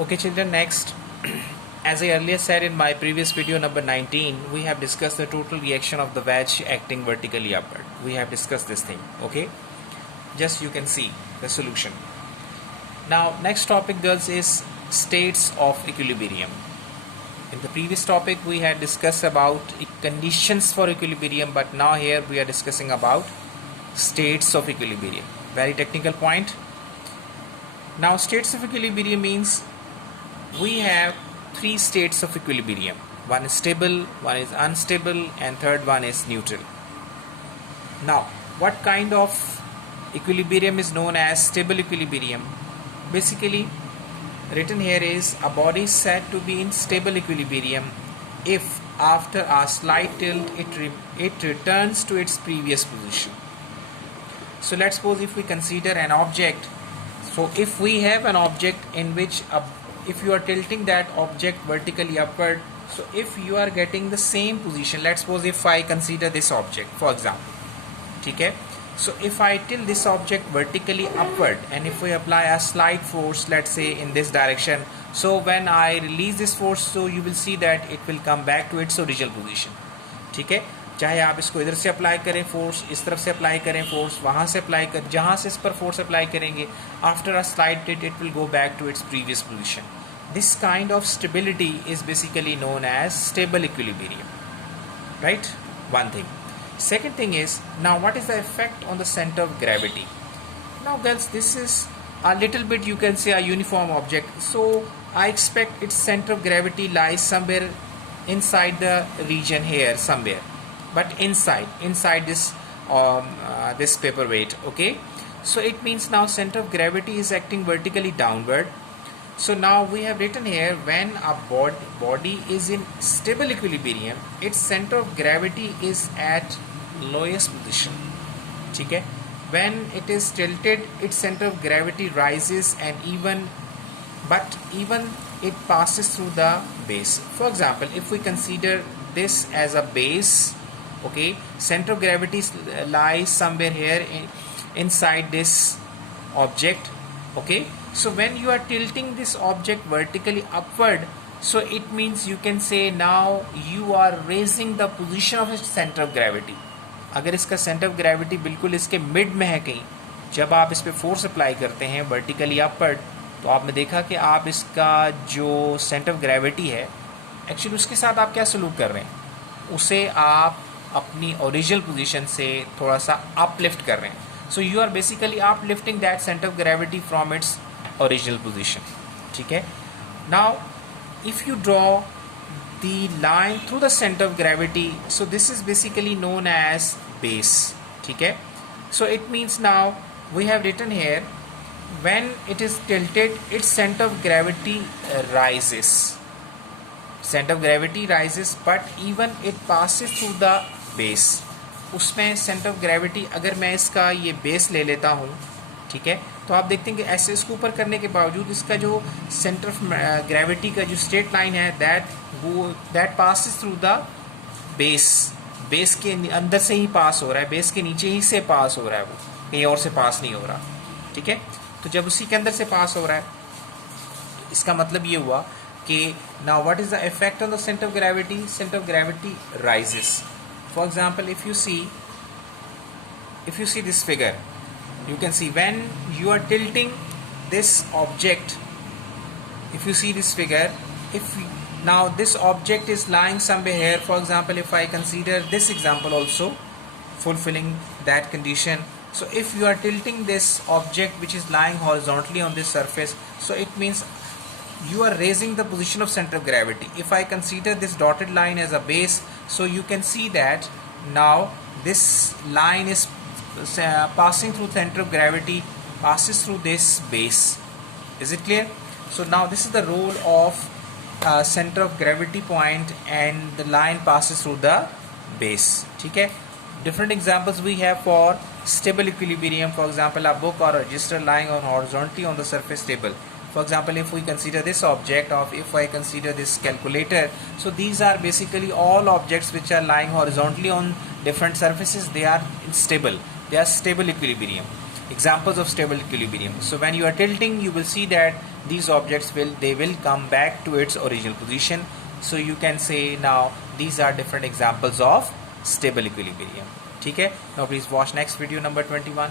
Okay children, next as I earlier said in my previous video number 19, we have discussed the total reaction of the wedge acting vertically upward. We have discussed this thing, okay? Just you can see the solution. Now next topic girls is states of equilibrium. In the previous topic we had discussed about conditions for equilibrium, but now here we are discussing about states of equilibrium. Very technical point. Now states of equilibrium means we have three states of equilibrium. One is stable, one is unstable, and third one is neutral. Now what kind of equilibrium is known as stable equilibrium? Basically written here is a body is said to be in stable equilibrium if after a slight tilt it returns to its previous position. So let's suppose if we consider an object. So if we have an object in which if you are tilting that object vertically upward, so if you are getting the same position, let's suppose if I consider this object for example, okay? So if I tilt this object vertically upward and if we apply a slight force, let's say in this direction, so when I release this force, so you will see that it will come back to its original position, ठीक है? चाहे आप इसको इधर से apply करें force, इस तरफ से अप्लाई करें फोर्स, वहाँ से अप्लाई कर, जहाँ से इस पर फोर्स अप्लाई करेंगे, after a slight tilt it will go back to its previous position. This kind of stability is basically known as stable equilibrium, right? One thing. Second thing is, now what is the effect on the center of gravity? Now girls, this is a little bit, you can say, a uniform object, so I expect its center of gravity lies somewhere inside the region here somewhere, but inside this this paperweight, okay? So it means now center of gravity is acting vertically downward. So now we have written here, when a body is in stable equilibrium, its center of gravity is at lowest position. Okay? When it is tilted, its center of gravity rises, and even it passes through the base. For example, if we consider this as a base, okay, center of gravity lies somewhere here inside this object, okay? So when you are tilting this object vertically upward, so it means you can say now you are raising the position of its center of gravity. अगर इसका center of gravity बिल्कुल इसके mid में है कहीं, जब आप इस पे force apply करते हैं vertically upward, तो आपने देखा कि आप इसका जो center of gravity है, actually उसके साथ आप क्या सलूक कर रहे हैं, उसे आप अपनी original position से थोड़ा सा uplift कर रहे हैं. So you are basically uplifting that center of gravity from its original position. ठीक है? Now if you draw the line through the center of gravity, so this is basically known as base. ठीक है? So it means now we have written here, when it is tilted, its center of gravity rises. Center of gravity rises, but even it passes through the base. उसमें centre of gravity, अगर मैं इसका ये base ले लेता हूँ, ठीक है, तो आप देखते हैं कि ऐसे इसको ऊपर करने के बावजूद इसका जो सेंटर ऑफ ग्रेविटी का जो स्ट्रेट लाइन है that passes through the base के अंदर से ही पास हो रहा है, बेस के नीचे ही से पास हो रहा है, वो कहीं और से पास नहीं हो रहा. ठीक है, तो जब उसी के अंदर से पास हो रहा है, इसका मतलब ये हुआ कि now what is the effect on the centre of gravity? Centre of gravity rises. For example, if you see this figure, you can see when you are tilting this object, if you see this figure, now this object is lying somewhere here. For example, if I consider this example also fulfilling that condition, so if you are tilting this object which is lying horizontally on this surface, so it means you are raising the position of center of gravity. If I consider this dotted line as a base, so you can see that now this line is passing through center of gravity, passes through this base. Is it clear? So now this is the role of center of gravity point, and the line passes through the base. Okay? Different examples we have for stable equilibrium. For example, a book or a register lying on horizontally on the surface table. For example, if we consider this object, or if I consider this calculator, so these are basically all objects which are lying horizontally on different surfaces. They are stable. They are stable equilibrium. Examples of stable equilibrium. So when you are tilting, you will see that these objects will come back to its original position. So you can say now these are different examples of stable equilibrium. ठीक है? Now please watch next video number 21.